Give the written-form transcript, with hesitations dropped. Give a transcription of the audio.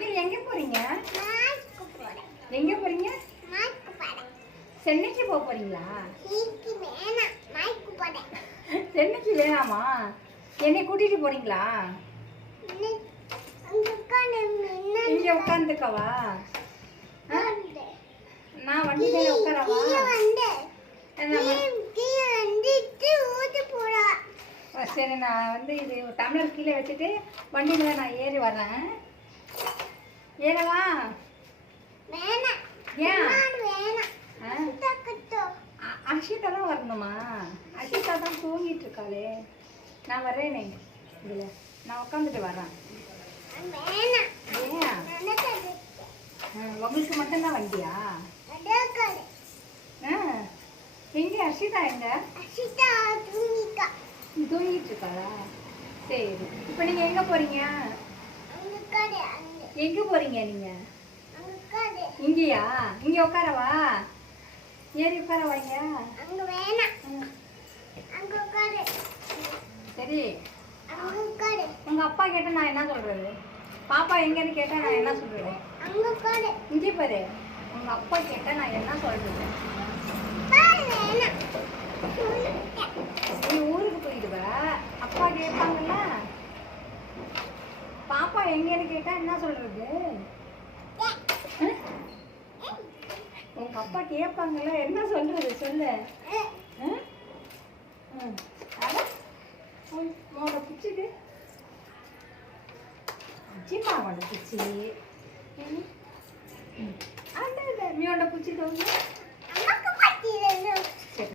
அகில் எங்க போறீங்க? எங்க போறீங்க? சென்னைக்கு போக போறீங்களா? சென்னைக்கு வேணாமா? என்னை கூட்டிட்டு போறீங்களா? இங்க உட்காந்துக்கவா? நான் வண்டி மேல உட்காரவா? சரி, நான் வந்து இது டம்ளர் கீழே வச்சுட்டு வண்டி மேல நான் ஏறி வரேன். ஏறவா? ஏன்? அஷிதா தான் வரணுமா? அஷிதா தான் தூங்கிட்டு இருக்காளே. நான் வரேனே, இதில் நான் உட்காந்துட்டு வரேன். ஏன் உங்களுக்கு மட்டும்தான் வண்டியா? எங்க அஷிதா எங்க? தூங்கிட்டு இருக்காளா? சரி, இப்போ நீங்க எங்க போறீங்க? எங்க போறீங்க நீங்க? இங்கயா? இங்க உட்காரவா? ஏறி உட்கார வைங்க. சரி, உங்க அப்பா கேட்டா நான் என்ன சொல்றது? பாப்பா எங்கன்னு கேட்டா நான் என்ன சொல்றது? இங்கே பாரு, உங்க அப்பா கேட்டா நான் என்ன சொல்றது? நீ ஊருக்கு போயிடுவ, அப்பா கேட்பாங்கல்ல. பாப்பா எங்கன்னு கேட்டா என்ன சொல்றது? உங்க அப்பா கேட்பாங்கல்ல, என்ன சொல்றது? சொல்லு. மோட பிடிச்சிட்டு அஜிமாவோட பிடிச்சி மீயோட பிடிச்சிட்டு